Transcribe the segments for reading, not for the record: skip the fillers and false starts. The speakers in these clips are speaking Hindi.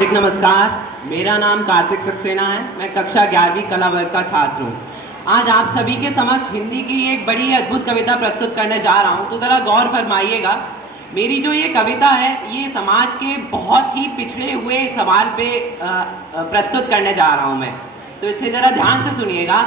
नमस्कार, मेरा नाम कार्तिक सक्सेना है। मैं कक्षा 11वीं कला वर्ग का छात्र हूँ। आज आप सभी के समक्ष हिंदी की एक बड़ी अद्भुत कविता प्रस्तुत करने जा रहा हूँ, तो ज़रा गौर फरमाइएगा। मेरी जो ये कविता है, ये समाज के बहुत ही पिछड़े हुए सवाल पे प्रस्तुत करने जा रहा हूँ मैं। तो इसे ज़रा ध्यान से सुनिएगा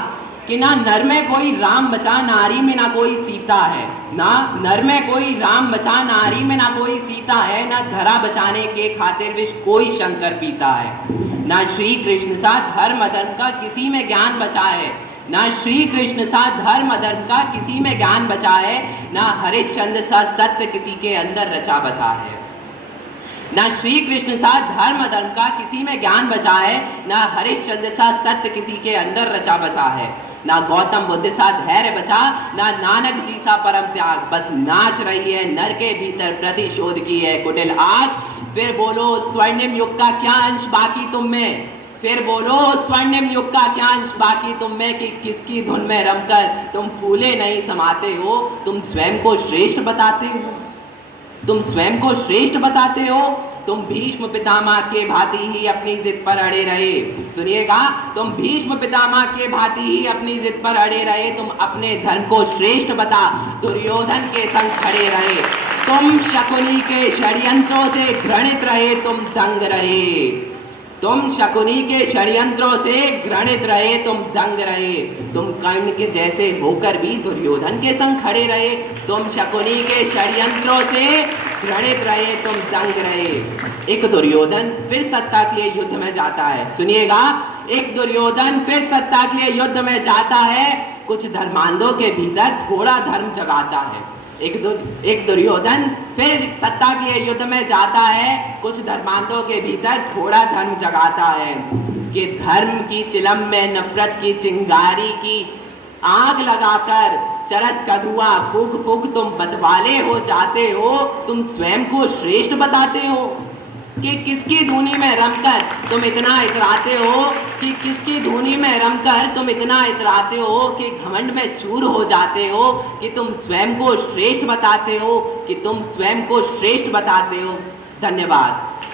कि ना नर में कोई राम बचा, नारी में ना कोई सीता है। ना नर में कोई राम बचा, नारी में ना कोई सीता है। ना धरा बचाने के खातिर विष कोई शंकर पीता है। ना श्री कृष्ण सा धर्म अधर्म का किसी में ज्ञान बचा है। ना श्री कृष्ण सा धर्म अधर्म का किसी में ज्ञान बचा है। ना हरिश्चंद्र सा सत्य किसी के अंदर रचा बसा है। ना श्री कृष्ण सा धर्म धर्म का किसी में ज्ञान बचा है। ना हरिश्चंद्र सा सत्य किसी के अंदर रचा बसा है। ना गौतम बुद्ध सा धैर्य बचा, ना नानक जी सा परम त्याग। बस नाच रही है नर के भीतर प्रतिशोध की है कुटिल आग। फिर बोलो स्वर्णिम युग का क्या अंश बाकी तुम में। फिर बोलो स्वर्णिम युग का क्या अंश बाकी तुम में, कि किसकी धुन में रमकर तुम फूले नहीं समाते हो। तुम स्वयं को श्रेष्ठ बताते हो। तुम स्वयं को श्रेष्ठ बताते हो। तुम भीष्म पितामह के भांति ही अपनी जिद पर अड़े रहे। सुनिएगा, तुम भीष्म पितामह के भांति ही अपनी जिद पर अड़े रहे। तुम अपने धर्म को श्रेष्ठ बता दुर्योधन के संग खड़े रहे। तुम शकुनी के षड्यंत्रों से घृणित रहे, तुम दंग रहे। तुम शकुनी के षड्यंत्रों से घृणित रहे, तुम दंग रहे। तुम कर्ण के जैसे होकर भी दुर्योधन के संग खड़े रहे। तुम शकुनी के षड्यंत्रों से घृणित रहे, तुम दंग रहे। एक दुर्योधन फिर सत्ता के लिए युद्ध में जाता है। सुनिएगा, एक दुर्योधन फिर सत्ता के लिए युद्ध में जाता है। कुछ धर्मांधों के भीतर थोड़ा धर्म जगाता है। एक दुर्योधन फिर सत्ता के लिए युद्ध में जाता है। कुछ धर्मांधों के भीतर थोड़ा धर्म जगाता है कि धर्म की चिलम में नफरत की चिंगारी की आग लगाकर चरस का धुआं फूंक फूंक तुम मतवाले हो जाते हो। तुम स्वयं को श्रेष्ठ बताते हो कि किसकी धुनी में रमकर तुम इतना इतराते हो। कि किसकी धुनी में रमकर तुम इतना इतराते हो कि घमंड में चूर हो जाते हो। कि तुम स्वयं को श्रेष्ठ बताते हो। कि तुम स्वयं को श्रेष्ठ बताते हो। धन्यवाद।